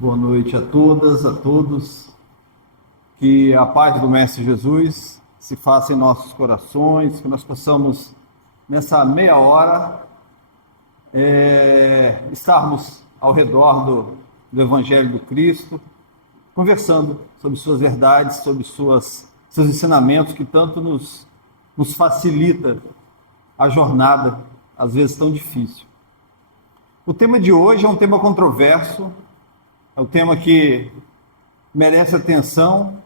Boa noite a todas, a todos. Que a paz do Mestre Jesus se faça em nossos corações, que nós possamos, nessa meia hora, estarmos ao redor do Evangelho do Cristo, conversando sobre suas verdades, sobre seus ensinamentos, que tanto nos facilita a jornada, às vezes tão difícil. O tema de hoje é um tema controverso, é um tema que merece atenção,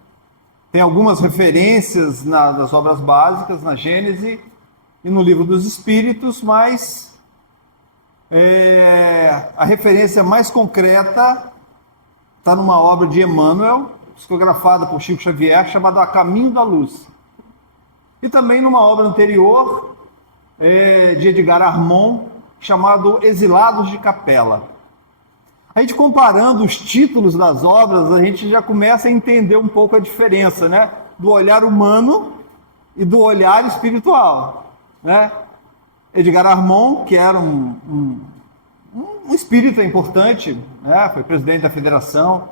tem algumas referências nas obras básicas, na Gênese e no Livro dos Espíritos, mas a referência mais concreta está numa obra de Emmanuel, psicografada por Chico Xavier, chamada A Caminho da Luz. E também numa obra anterior, de Edgar Armond, chamado Exilados de Capela. A gente comparando os títulos das obras, a gente já começa a entender um pouco a diferença, né? Do olhar humano e do olhar espiritual, né? Edgar Armond, que era um espírita importante, né? Foi presidente da federação,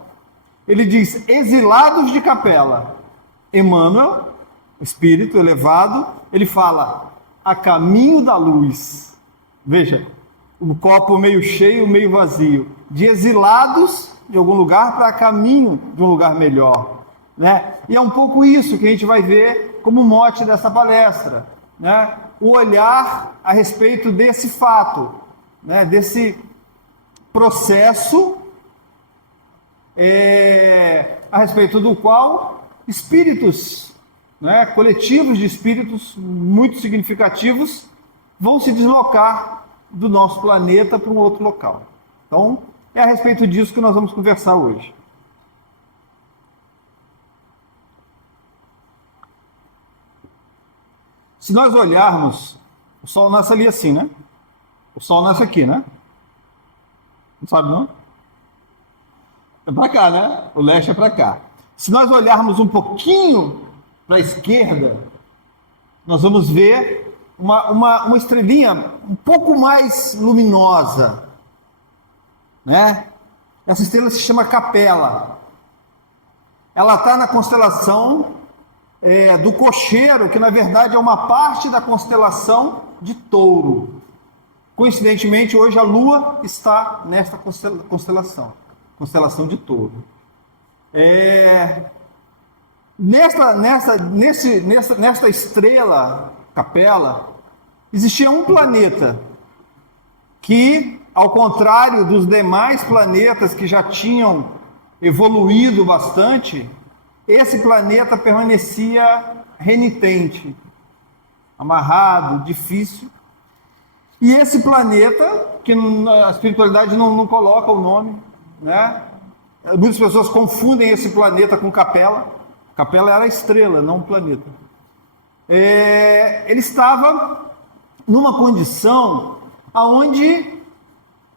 ele diz Exilados de Capela. Emmanuel, espírito elevado, ele fala A Caminho da Luz. Veja, o copo meio cheio, meio vazio, de exilados de algum lugar para caminho de um lugar melhor, né? E é um pouco isso que a gente vai ver como mote dessa palestra, né? O olhar a respeito desse fato, né? Desse processo a respeito do qual espíritos, né? Coletivos de espíritos muito significativos vão se deslocar do nosso planeta para um outro local. Então, é a respeito disso que nós vamos conversar hoje. Se nós olharmos, o Sol nasce ali assim, né? O Sol nasce aqui, né? Não sabe, não? É para cá, né? O leste é para cá. Se nós olharmos um pouquinho para a esquerda, nós vamos ver uma estrelinha um pouco mais luminosa, né? Essa estrela se chama Capela. Ela está na constelação do Cocheiro, que na verdade é uma parte da constelação de Touro. Coincidentemente, hoje a Lua está nesta constelação de Touro. Nesta estrela Capela, existia um planeta que, ao contrário dos demais planetas que já tinham evoluído bastante, esse planeta permanecia renitente, amarrado, difícil. E esse planeta, que a espiritualidade não coloca o nome, né? Muitas pessoas confundem esse planeta com Capela. Capela era a estrela, não o planeta. Ele estava numa condição onde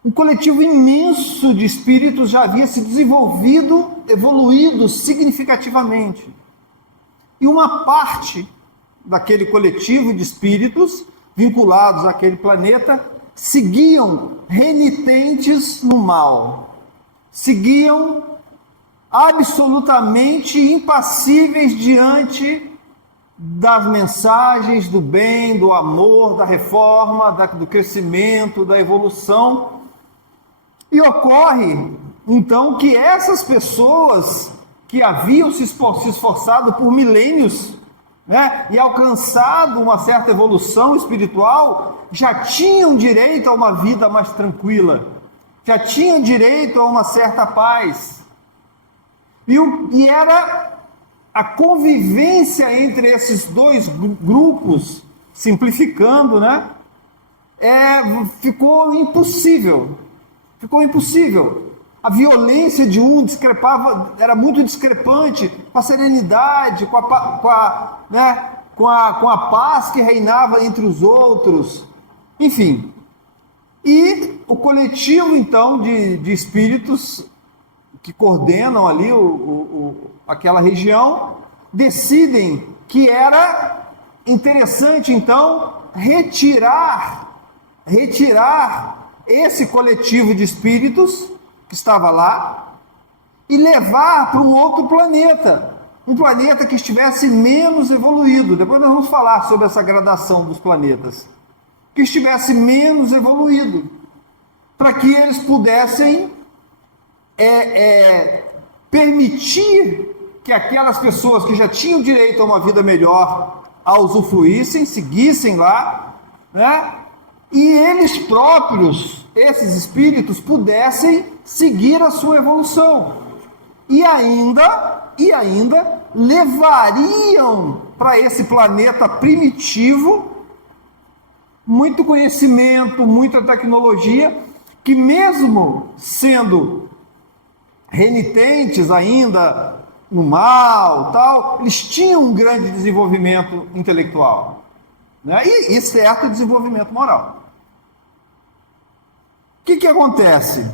um coletivo imenso de espíritos já havia se desenvolvido, evoluído significativamente. E uma parte daquele coletivo de espíritos vinculados àquele planeta seguiam renitentes no mal, seguiam absolutamente impassíveis diante das mensagens do bem, do amor, da reforma, do crescimento, da evolução. E ocorre, então, que essas pessoas que haviam se esforçado por milênios, né, e alcançado uma certa evolução espiritual, já tinham direito a uma vida mais tranquila, já tinham direito a uma certa paz. E era a convivência entre esses dois grupos, simplificando, né, ficou impossível. A violência de um era muito discrepante com a serenidade, com a paz que reinava entre os outros. Enfim. E o coletivo, então, de espíritos que coordenam ali aquela região, decidem que era interessante, então, retirar esse coletivo de espíritos que estava lá, e levar para um outro planeta, um planeta que estivesse menos evoluído. Depois nós vamos falar sobre essa gradação dos planetas, que estivesse menos evoluído, para que eles pudessem permitir que aquelas pessoas que já tinham direito a uma vida melhor a usufruíssem, seguissem lá, né? E eles próprios, esses espíritos, pudessem seguir a sua evolução. E ainda levariam para esse planeta primitivo muito conhecimento, muita tecnologia, que mesmo sendo renitentes ainda no mal, tal, eles tinham um grande desenvolvimento intelectual, né? E certo desenvolvimento moral. O que acontece?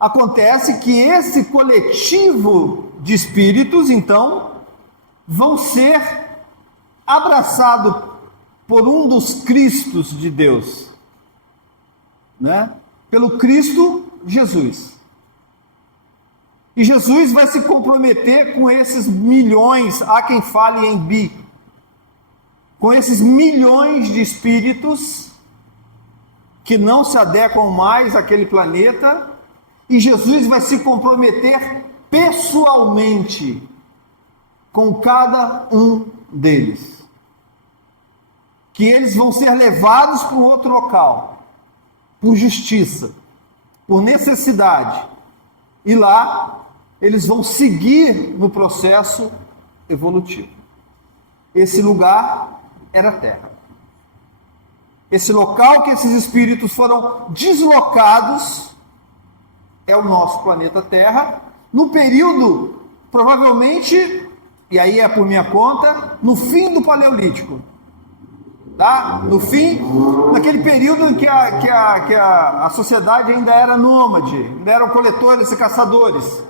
Acontece que esse coletivo de espíritos, então, vão ser abraçados por um dos Cristos de Deus, né? Pelo Cristo Jesus. E Jesus vai se comprometer com esses milhões, há quem fale em bi, com esses milhões de espíritos que não se adequam mais àquele planeta, e Jesus vai se comprometer pessoalmente com cada um deles. Que eles vão ser levados para um outro local, por justiça, por necessidade, e lá eles vão seguir no processo evolutivo. Esse lugar era a Terra. Esse local que esses espíritos foram deslocados é o nosso planeta Terra, no período, provavelmente, e aí é por minha conta, no fim do Paleolítico. Tá? No fim, naquele período em que a sociedade ainda era nômade, ainda eram coletores e caçadores.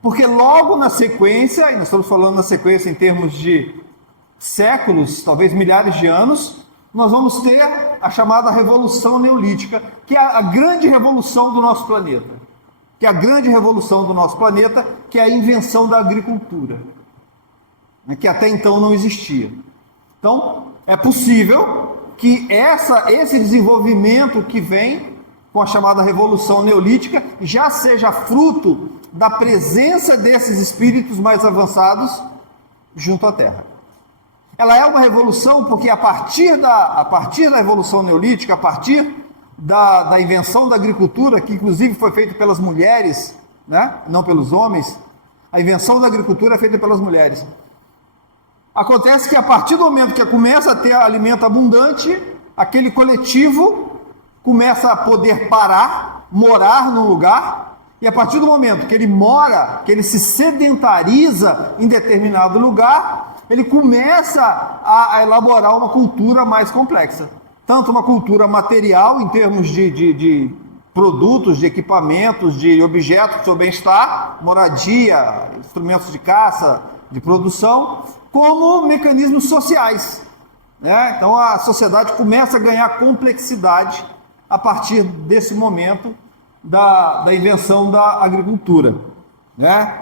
Porque logo na sequência, e nós estamos falando na sequência em termos de séculos, talvez milhares de anos, nós vamos ter a chamada Revolução Neolítica, que é a grande revolução do nosso planeta. Que é a grande revolução do nosso planeta, que é a invenção da agricultura, né, que até então não existia. Então, é possível que esse desenvolvimento que vem com a chamada Revolução Neolítica já seja fruto da presença desses espíritos mais avançados junto à Terra. Ela é uma revolução porque a partir da Revolução Neolítica, a partir da invenção da agricultura, que inclusive foi feita pelas mulheres, né? Não pelos homens, a invenção da agricultura é feita pelas mulheres. Acontece que a partir do momento que começa a ter alimento abundante, aquele coletivo começa a poder parar, morar num lugar, e a partir do momento que ele mora, que ele se sedentariza em determinado lugar, ele começa a elaborar uma cultura mais complexa. Tanto uma cultura material, em termos de produtos, de equipamentos, de objetos do seu bem-estar, moradia, instrumentos de caça, de produção, como mecanismos sociais, né? Então a sociedade começa a ganhar complexidade a partir desse momento da invenção da agricultura, né?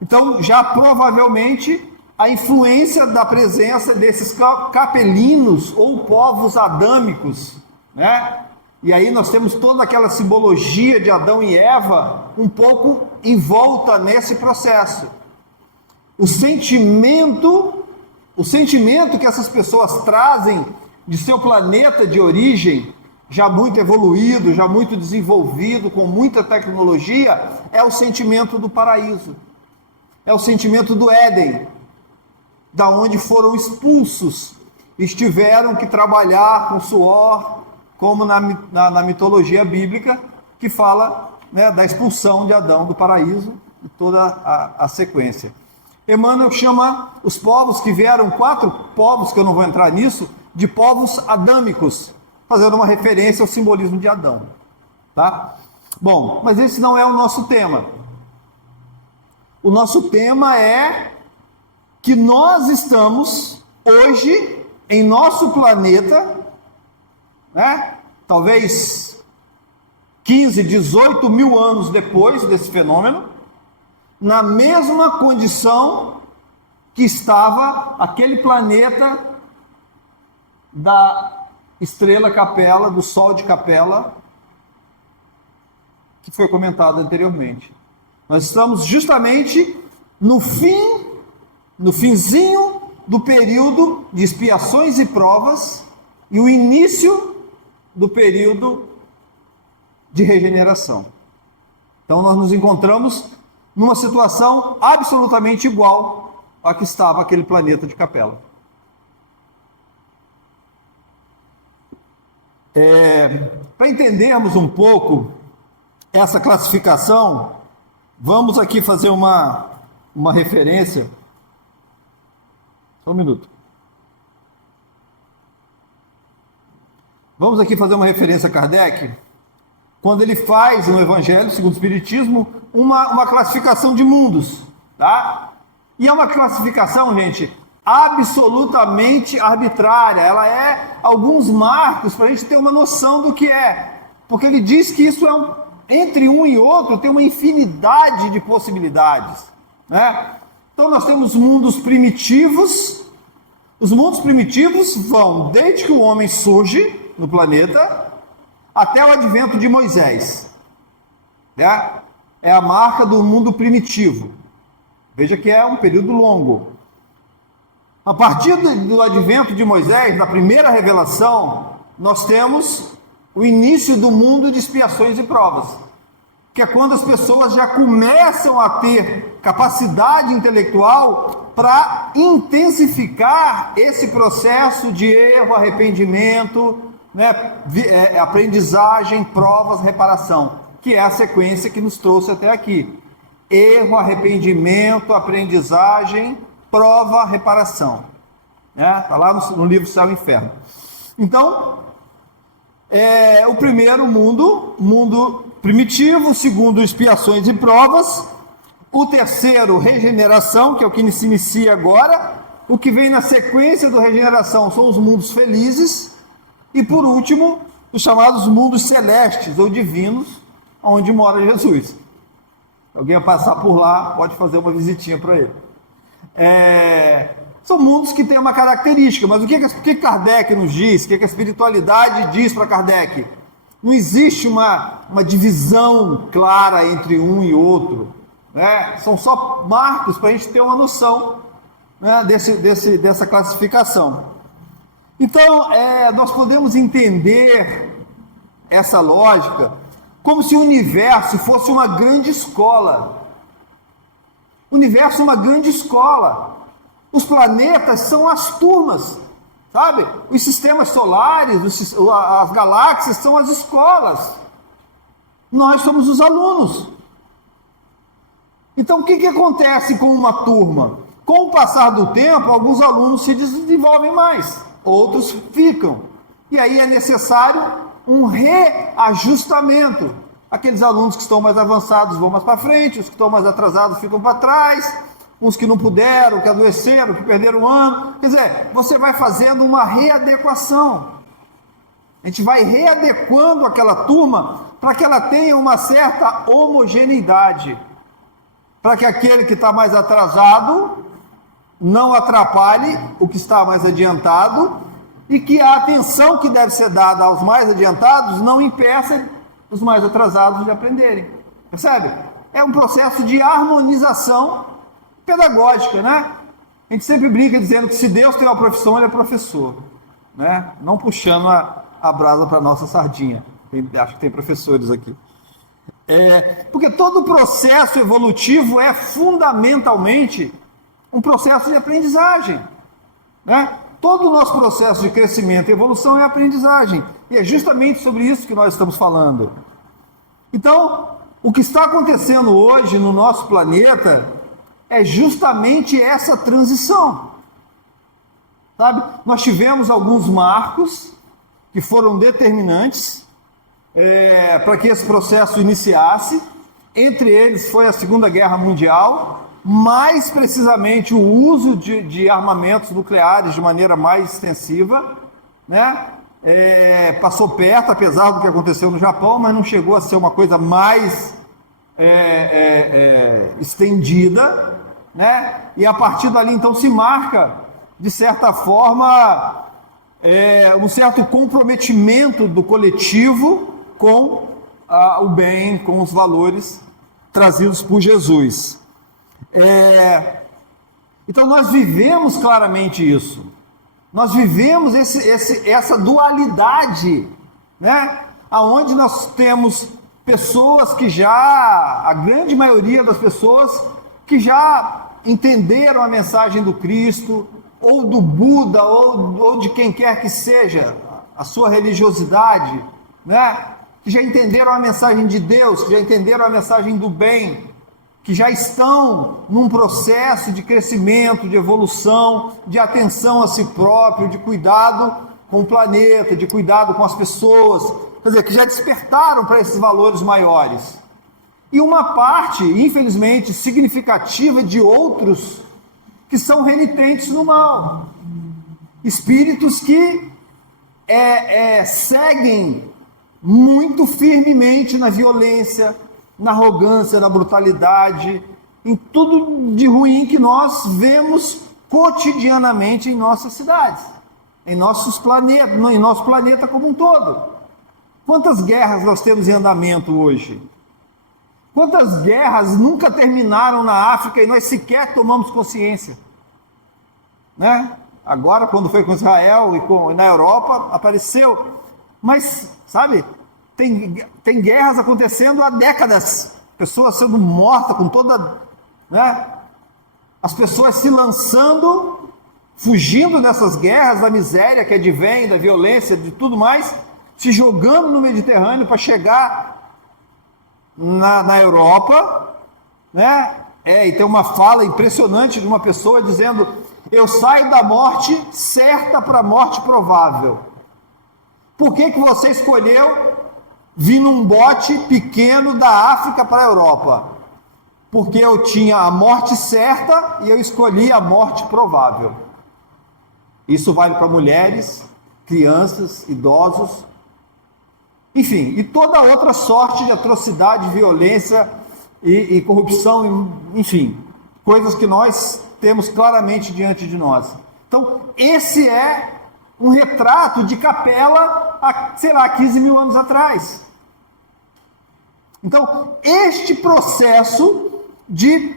Então já provavelmente a influência da presença desses capelinos ou povos adâmicos, né? E aí nós temos toda aquela simbologia de Adão e Eva um pouco envolta nesse processo. O sentimento que essas pessoas trazem de seu planeta de origem, já muito evoluído, já muito desenvolvido, com muita tecnologia, é o sentimento do paraíso, é o sentimento do Éden, da onde foram expulsos, tiveram que trabalhar com suor, como na mitologia bíblica, que fala, né, da expulsão de Adão do paraíso e toda a sequência. Emmanuel chama os povos que vieram, 4 povos, que eu não vou entrar nisso, de povos adâmicos, fazendo uma referência ao simbolismo de Adão. Tá? Bom, mas esse não é o nosso tema. O nosso tema é que nós estamos hoje em nosso planeta, né? Talvez 15, 18 mil anos depois desse fenômeno, na mesma condição que estava aquele planeta da estrela Capela, do Sol de Capela, que foi comentado anteriormente. Nós estamos justamente no finzinho do período de expiações e provas e o início do período de regeneração. Então nós nos encontramos numa situação absolutamente igual à que estava aquele planeta de Capela. Para entendermos um pouco essa classificação, vamos aqui fazer uma referência. Só um minuto. Vamos aqui fazer uma referência a Kardec, quando ele faz no Evangelho segundo o Espiritismo uma classificação de mundos, tá? E é uma classificação, gente, absolutamente arbitrária. Ela é alguns marcos para a gente ter uma noção do que é, porque ele diz que isso entre um e outro tem uma infinidade de possibilidades, né? Então nós temos mundos primitivos. Os mundos primitivos vão desde que o homem surge no planeta até o advento de Moisés, né? É a marca do mundo primitivo. Veja que é um período longo. A partir do advento de Moisés, da primeira revelação, nós temos o início do mundo de expiações e provas, que é quando as pessoas já começam a ter capacidade intelectual para intensificar esse processo de erro, arrependimento, né, aprendizagem, provas, reparação, que é a sequência que nos trouxe até aqui. Erro, arrependimento, aprendizagem, prova, reparação. Está lá no livro Céu e Inferno. Então, o primeiro mundo primitivo, o segundo, expiações e provas, o terceiro, regeneração, que é o que se inicia agora, o que vem na sequência da regeneração são os mundos felizes, e por último, os chamados mundos celestes ou divinos, onde mora Jesus. Se alguém passar por lá, pode fazer uma visitinha para ele. São mundos que têm uma característica, mas o que Kardec nos diz, o que a espiritualidade diz para Kardec? Não existe uma divisão clara entre um e outro, né? São só marcos para a gente ter uma noção, né, dessa classificação. Então, nós podemos entender essa lógica como se o universo fosse uma grande escola. O universo é uma grande escola. Os planetas são as turmas, sabe? Os sistemas solares, as galáxias são as escolas. Nós somos os alunos. Então, o que acontece com uma turma? Com o passar do tempo, alguns alunos se desenvolvem mais, outros ficam. E aí é necessário um reajustamento. Aqueles alunos que estão mais avançados vão mais para frente, os que estão mais atrasados ficam para trás, uns que não puderam, que adoeceram, que perderam um ano. Quer dizer, você vai fazendo uma readequação. A gente vai readequando aquela turma para que ela tenha uma certa homogeneidade, para que aquele que está mais atrasado não atrapalhe o que está mais adiantado e que a atenção que deve ser dada aos mais adiantados não impeça os mais atrasados de aprenderem. Percebe? É um processo de harmonização pedagógica, né? A gente sempre brinca dizendo que se Deus tem uma profissão, ele é professor, né? Não puxando a brasa para a nossa sardinha. Acho que tem professores aqui. Porque todo o processo evolutivo é fundamentalmente um processo de aprendizagem, né? Todo o nosso processo de crescimento e evolução é aprendizagem. E é justamente sobre isso que nós estamos falando. Então, o que está acontecendo hoje no nosso planeta é justamente essa transição. Sabe? Nós tivemos alguns marcos que foram determinantes para que esse processo iniciasse. Entre eles foi a Segunda Guerra Mundial, mais precisamente o uso de armamentos nucleares de maneira mais extensiva, né? passou perto, apesar do que aconteceu no Japão, mas não chegou a ser uma coisa mais estendida, né? E a partir dali então se marca, de certa forma, um certo comprometimento do coletivo com o bem, com os valores trazidos por Jesus. Então nós vivemos claramente isso. Nós vivemos essa dualidade, né? Aonde nós temos pessoas que já, a grande maioria das pessoas que já entenderam a mensagem do Cristo, ou do Buda, ou de quem quer que seja a sua religiosidade, né? Que já entenderam a mensagem de Deus, que já entenderam a mensagem do bem, que já estão num processo de crescimento, de evolução, de atenção a si próprio, de cuidado com o planeta, de cuidado com as pessoas, quer dizer, que já despertaram para esses valores maiores. E uma parte, infelizmente, significativa de outros que são renitentes no mal. Espíritos que seguem muito firmemente na violência, na arrogância, na brutalidade, em tudo de ruim que nós vemos cotidianamente em nossas cidades, em nossos planetas, em nosso planeta como um todo. Quantas guerras nós temos em andamento hoje? Quantas guerras nunca terminaram na África e nós sequer tomamos consciência? Né? Agora, quando foi com Israel e na Europa, apareceu. Mas, sabe, tem guerras acontecendo há décadas, pessoas sendo mortas com toda, né? As pessoas se lançando, fugindo dessas guerras, da miséria que advém, da violência, de tudo mais, se jogando no Mediterrâneo para chegar na Europa, né? E tem uma fala impressionante de uma pessoa dizendo: eu saio da morte certa para a morte provável. Por que você escolheu vir num bote pequeno da África para a Europa? Porque eu tinha a morte certa e eu escolhi a morte provável. Isso vale para mulheres, crianças, idosos, enfim, e toda outra sorte de atrocidade, violência e corrupção, enfim, coisas que nós temos claramente diante de nós. Então, esse é um retrato de Capela há, 15 mil anos atrás. Então, este processo de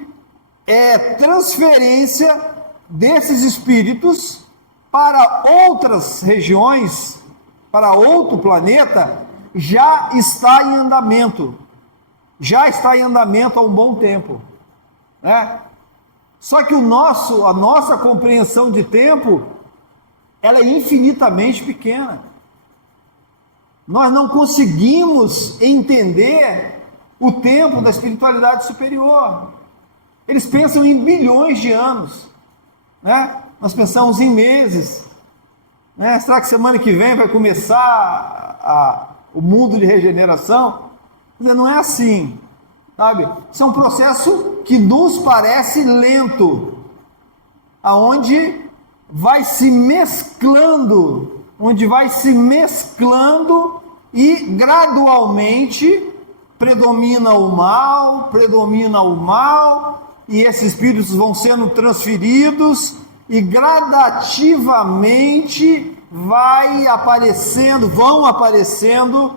transferência desses espíritos para outras regiões, para outro planeta, já está em andamento. Já está em andamento há um bom tempo, né? Só que a nossa compreensão de tempo, ela é infinitamente pequena. Nós não conseguimos entender o tempo da espiritualidade superior. Eles pensam em bilhões de anos, né? Nós pensamos em meses, né? Será que semana que vem vai começar o mundo de regeneração? Quer dizer, não é assim, sabe? Isso é um processo que nos parece lento, aonde vai se mesclando, e gradualmente predomina o mal, e esses espíritos vão sendo transferidos, e gradativamente vão aparecendo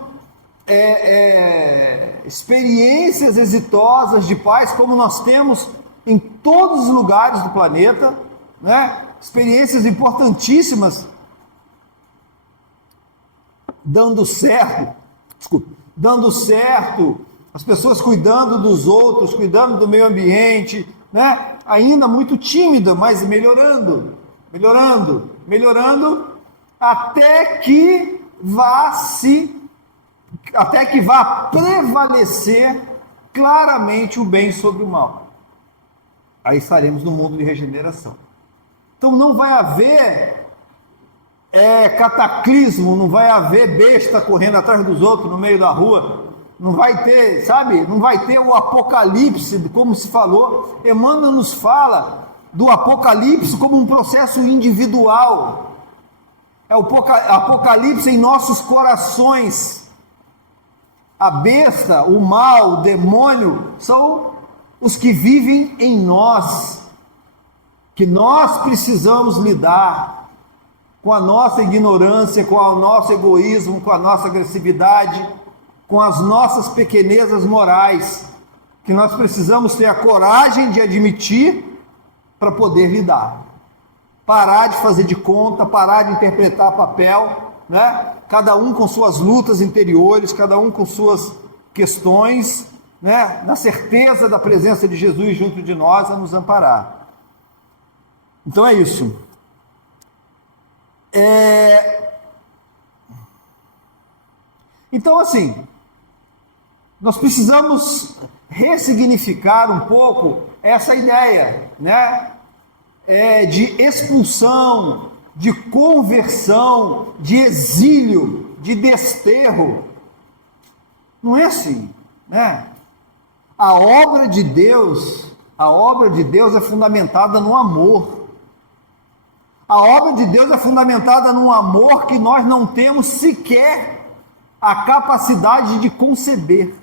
experiências exitosas de paz, como nós temos em todos os lugares do planeta, né? Experiências importantíssimas, dando certo, as pessoas cuidando dos outros, cuidando do meio ambiente, né? Ainda muito tímida, mas melhorando, até que vá prevalecer claramente o bem sobre o mal. Aí estaremos no mundo de regeneração. Então não vai haver cataclismo, não vai haver besta correndo atrás dos outros no meio da rua, não vai ter, não vai ter o apocalipse, como se falou. Emmanuel nos fala do apocalipse como um processo individual. é o apocalipse em nossos corações. A besta, o mal, o demônio, são os que vivem em nós, que nós precisamos lidar com a nossa ignorância, com o nosso egoísmo, com a nossa agressividade, com as nossas pequenezas morais, que nós precisamos ter a coragem de admitir para poder lidar. Parar de fazer de conta, parar de interpretar papel, né? Cada um com suas lutas interiores, cada um com suas questões, né? Na certeza da presença de Jesus junto de nós a nos amparar. Então é isso. Então, assim, nós precisamos ressignificar um pouco essa ideia, né? De expulsão, de conversão, de exílio, de desterro. Não é assim, né? A obra de Deus é fundamentada no amor. A obra de Deus é fundamentada num amor que nós não temos sequer a capacidade de conceber.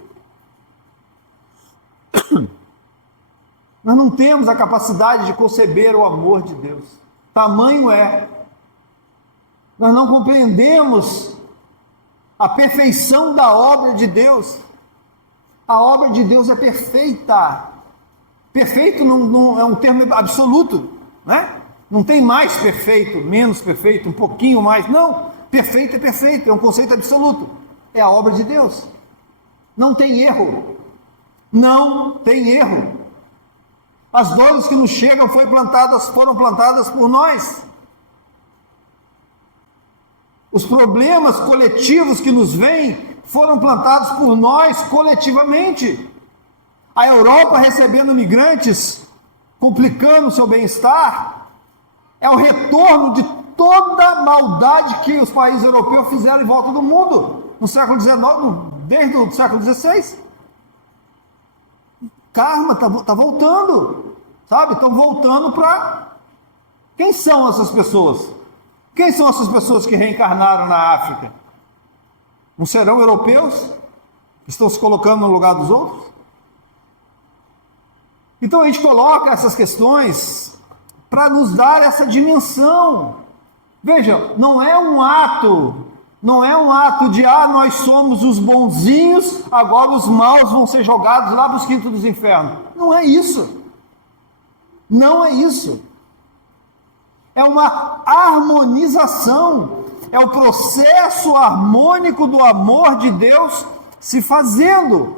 Nós não temos a capacidade de conceber o amor de Deus. Tamanho é. Nós não compreendemos a perfeição da obra de Deus. A obra de Deus é perfeita. Perfeito não é um termo absoluto, né? Não tem mais perfeito, menos perfeito, um pouquinho mais. Não, perfeito é perfeito, é um conceito absoluto. É a obra de Deus. Não tem erro. Não tem erro. As dores que nos chegam foram plantadas por nós. Os problemas coletivos que nos vêm foram plantados por nós coletivamente. A Europa recebendo migrantes, complicando o seu bem-estar, é o retorno de toda a maldade que os países europeus fizeram em volta do mundo, no século XIX, desde o século XVI. Karma está voltando, sabe? Estão voltando para... Quem são essas pessoas? Quem são essas pessoas que reencarnaram na África? Não serão europeus? Que estão se colocando no lugar dos outros? Então a gente coloca essas questões para nos dar essa dimensão. Veja, não é um ato de, nós somos os bonzinhos, agora os maus vão ser jogados lá para os quintos dos infernos. Não é isso. Não é isso. É uma harmonização, é o processo harmônico do amor de Deus se fazendo.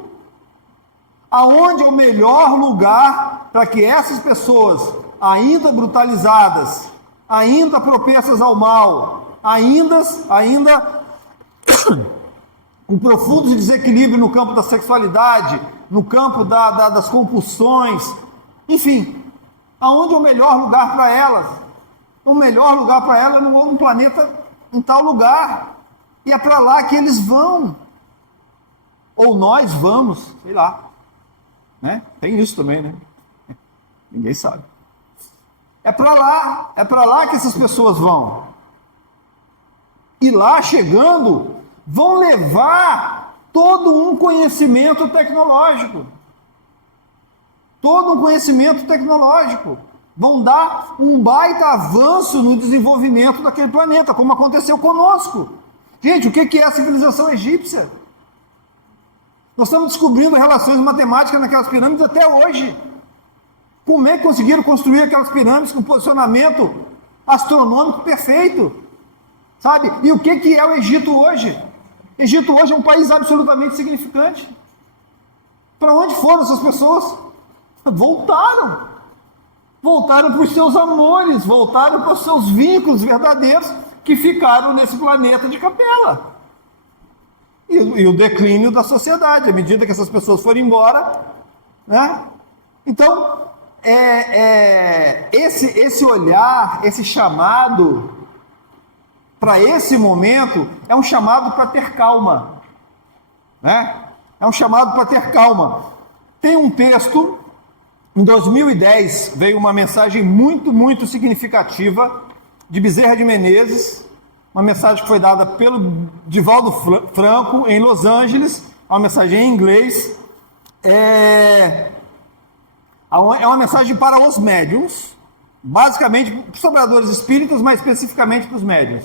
Aonde é o melhor lugar para que essas pessoas, ainda brutalizadas, ainda propensas ao mal, ainda com profundo desequilíbrio no campo da sexualidade, no campo das compulsões, enfim, aonde é o melhor lugar para elas? O melhor lugar para elas é num planeta em tal lugar, e é para lá que eles vão, ou nós vamos, sei lá, né? Tem isso também, né? Ninguém sabe. É para lá que essas pessoas vão. E lá chegando, vão levar todo um conhecimento tecnológico. Todo um conhecimento tecnológico. Vão dar um baita avanço no desenvolvimento daquele planeta, como aconteceu conosco. Gente, o que é a civilização egípcia? Nós estamos descobrindo relações matemáticas naquelas pirâmides até hoje. Como é que conseguiram construir aquelas pirâmides com posicionamento astronômico perfeito? Sabe? E o que é o Egito hoje? O Egito hoje é um país absolutamente significante. Para onde foram essas pessoas? Voltaram. Voltaram para os seus amores, voltaram para os seus vínculos verdadeiros que ficaram nesse planeta de Capela. E o declínio da sociedade, à medida que essas pessoas forem embora, né? Então, esse olhar, esse chamado para esse momento, é um chamado para ter calma, né? É um chamado para ter calma. Tem um texto, em 2010, veio uma mensagem muito, muito significativa de Bezerra de Menezes, uma mensagem que foi dada pelo Divaldo Franco em Los Angeles, uma mensagem em inglês, é uma mensagem para os médiuns, basicamente para os trabalhadores espíritas, mas especificamente para os médiuns.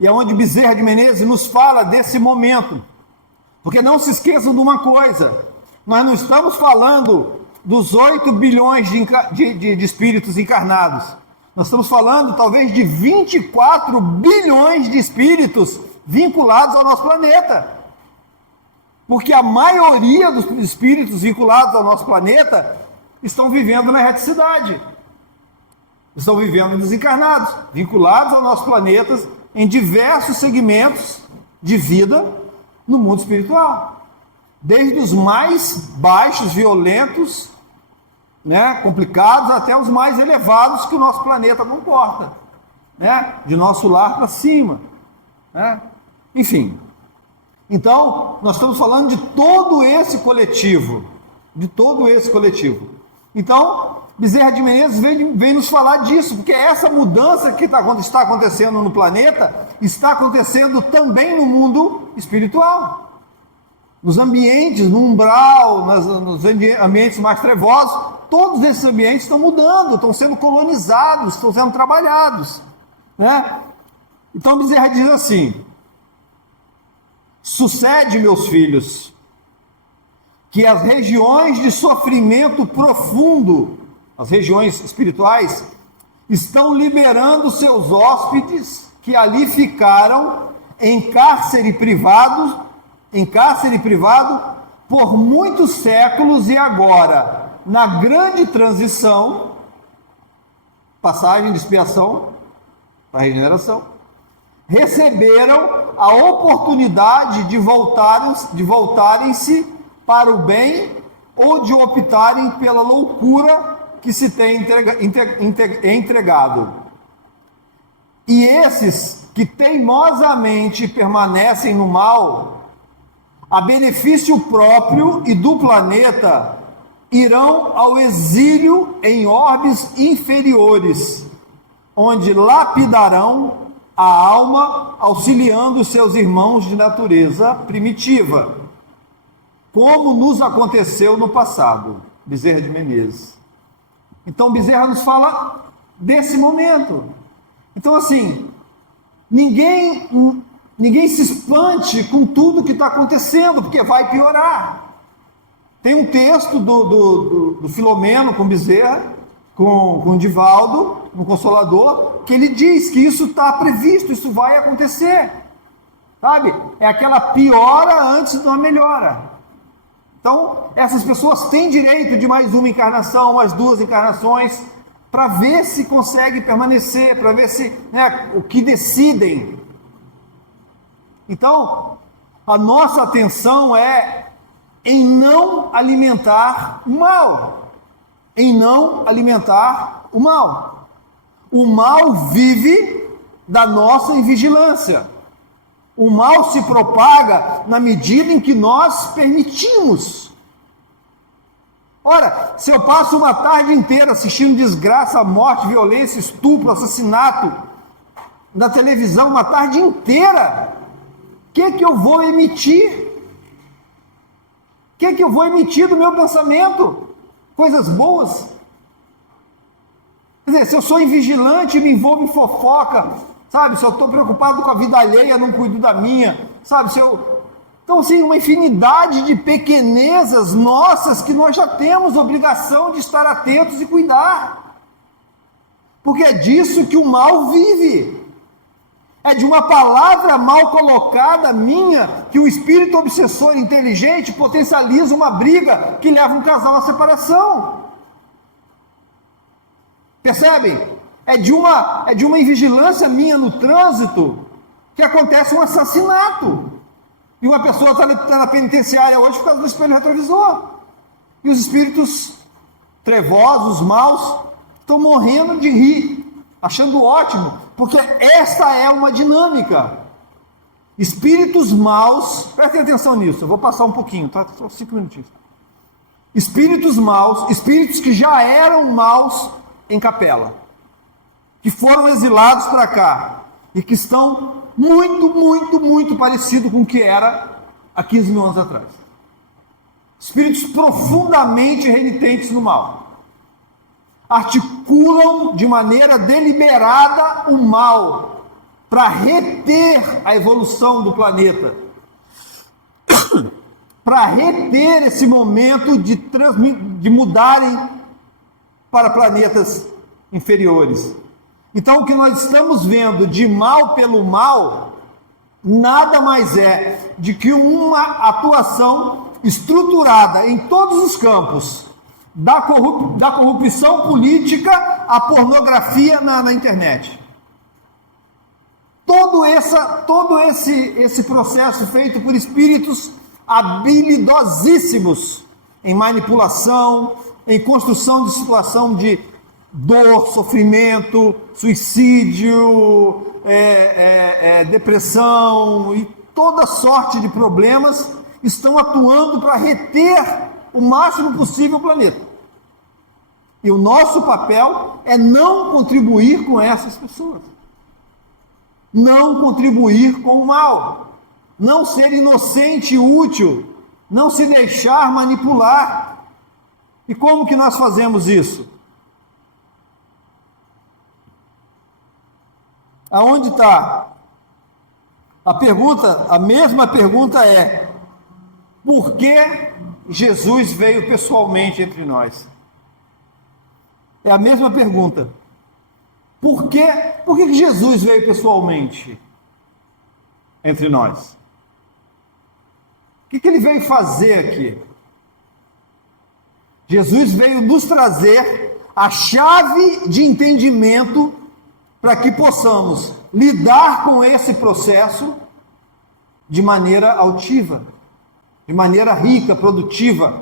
E é onde Bezerra de Menezes nos fala desse momento. Porque não se esqueçam de uma coisa, nós não estamos falando dos 8 bilhões de espíritos encarnados. Nós estamos falando talvez de 24 bilhões de espíritos vinculados ao nosso planeta. Porque a maioria dos espíritos vinculados ao nosso planeta estão vivendo na reticidade. Estão vivendo desencarnados, vinculados ao nosso planeta em diversos segmentos de vida no mundo espiritual. Desde os mais baixos, violentos, complicados, até os mais elevados que o nosso planeta comporta. De nosso lar para cima. Enfim. Então, nós estamos falando de todo esse coletivo. Então, Bezerra de Menezes vem nos falar disso, porque essa mudança que está acontecendo no planeta está acontecendo também no mundo espiritual. Nos ambientes, no umbral, nos ambientes mais trevosos, todos esses ambientes estão mudando, estão sendo colonizados, estão sendo trabalhados. Então Bezerra diz assim: sucede, meus filhos, que as regiões de sofrimento profundo, as regiões espirituais, estão liberando seus hóspedes que ali ficaram em cárcere privado por muitos séculos, e agora, na grande transição, passagem de expiação para regeneração, receberam a oportunidade de voltarem-se para o bem ou de optarem pela loucura que se tem entregado. E esses que teimosamente permanecem no mal, a benefício próprio e do planeta, irão ao exílio em orbes inferiores, onde lapidarão a alma, auxiliando seus irmãos de natureza primitiva, como nos aconteceu no passado. Bezerra de Menezes. Então Bezerra nos fala desse momento. Então, assim, ninguém se espante com tudo que está acontecendo, porque vai piorar. Tem um texto do Filomeno com Bezerra, com Divaldo, no Consolador, que ele diz que isso está previsto, isso vai acontecer. Sabe? É aquela piora antes de uma melhora. Então, essas pessoas têm direito de mais uma encarnação, mais 2 encarnações, para ver se conseguem permanecer, para ver se o que decidem. Então, a nossa atenção é em não alimentar o mal. Em não alimentar o mal. O mal vive da nossa invigilância. O mal se propaga na medida em que nós permitimos. Ora, se eu passo uma tarde inteira assistindo desgraça, morte, violência, estupro, assassinato na televisão, uma tarde inteira, o que eu vou emitir? O que eu vou emitir do meu pensamento? Coisas boas? Quer dizer, se eu sou invigilante, me envolvo em fofoca, sabe? Se eu estou preocupado com a vida alheia, não cuido da minha, sabe? Então, assim, uma infinidade de pequenezas nossas que nós já temos obrigação de estar atentos e cuidar. Porque é disso que o mal vive. É de uma palavra mal colocada minha que o espírito obsessor inteligente potencializa uma briga que leva um casal à separação. Percebem? É de uma invigilância minha no trânsito que acontece um assassinato. E uma pessoa está na penitenciária hoje por causa do espelho retrovisor. E os espíritos trevosos, maus, estão morrendo de rir, achando ótimo, porque essa é uma dinâmica. Espíritos maus, prestem atenção nisso, eu vou passar um pouquinho, tá? Só 5 minutinhos. Espíritos maus, espíritos que já eram maus em capela. que foram exilados para cá e que estão muito parecido com o que era há 15 mil anos atrás. Espíritos profundamente renitentes no mal. Articulam de maneira deliberada o mal para reter a evolução do planeta, para reter esse momento de mudarem para planetas inferiores. Então, o que nós estamos vendo de mal pelo mal, nada mais é de que uma atuação estruturada em todos os campos, da corrupção política à pornografia na internet. Todo esse processo feito por espíritos habilidosíssimos em manipulação, em construção de situação de dor, sofrimento, suicídio, depressão e toda sorte de problemas estão atuando para reter o máximo possível o planeta. E o nosso papel é não contribuir com essas pessoas. Não contribuir com o mal. Não ser inocente e útil. Não se deixar manipular. E como que nós fazemos isso? Aonde está? A mesma pergunta é: por que Jesus veio pessoalmente entre nós? É a mesma pergunta. Por que Jesus veio pessoalmente entre nós? O que ele veio fazer aqui? Jesus veio nos trazer a chave de entendimento para que possamos lidar com esse processo de maneira altiva, de maneira rica, produtiva,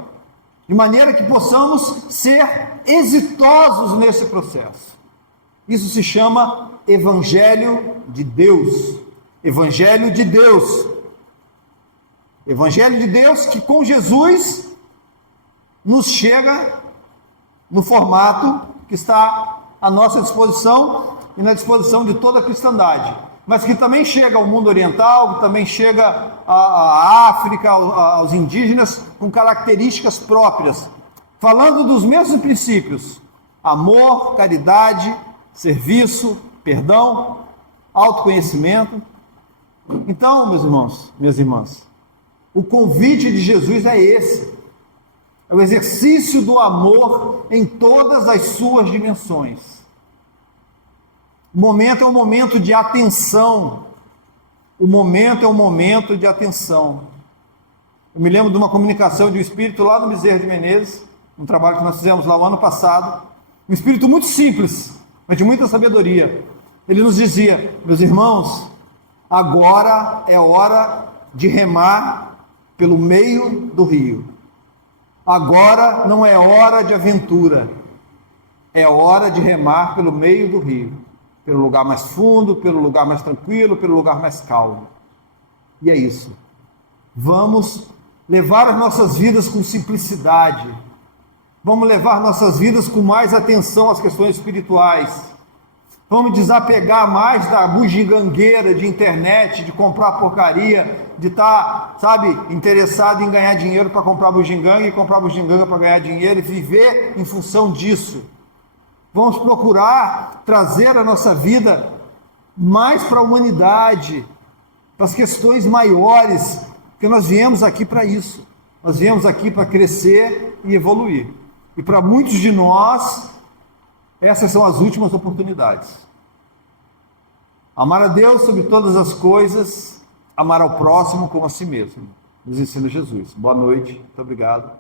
de maneira que possamos ser exitosos nesse processo. Isso se chama Evangelho de Deus. Evangelho de Deus. Evangelho de Deus que com Jesus nos chega no formato que está à nossa disposição e na disposição de toda a cristandade, mas que também chega ao mundo oriental, que também chega à África, aos indígenas, com características próprias, falando dos mesmos princípios: amor, caridade, serviço, perdão, autoconhecimento. Então, meus irmãos, minhas irmãs, o convite de Jesus é esse: é o exercício do amor em todas as suas dimensões. O momento é um momento de atenção. O momento é um momento de atenção. Eu me lembro de uma comunicação de um espírito lá no Bezerra de Menezes, um trabalho que nós fizemos lá o ano passado. Um espírito muito simples, mas de muita sabedoria. Ele nos dizia: meus irmãos, agora é hora de remar pelo meio do rio. Agora não é hora de aventura. É hora de remar pelo meio do rio. Pelo lugar mais fundo, pelo lugar mais tranquilo, pelo lugar mais calmo. E é isso. Vamos levar as nossas vidas com simplicidade. Vamos levar nossas vidas com mais atenção às questões espirituais. Vamos desapegar mais da bugigangueira de internet, de comprar porcaria, de estar, interessado em ganhar dinheiro para comprar bugiganga e comprar bugiganga para ganhar dinheiro e viver em função disso. Vamos procurar trazer a nossa vida mais para a humanidade, para as questões maiores, porque nós viemos aqui para isso. Nós viemos aqui para crescer e evoluir. E para muitos de nós, essas são as últimas oportunidades. Amar a Deus sobre todas as coisas, amar ao próximo como a si mesmo. Nos ensina Jesus. Boa noite, muito obrigado.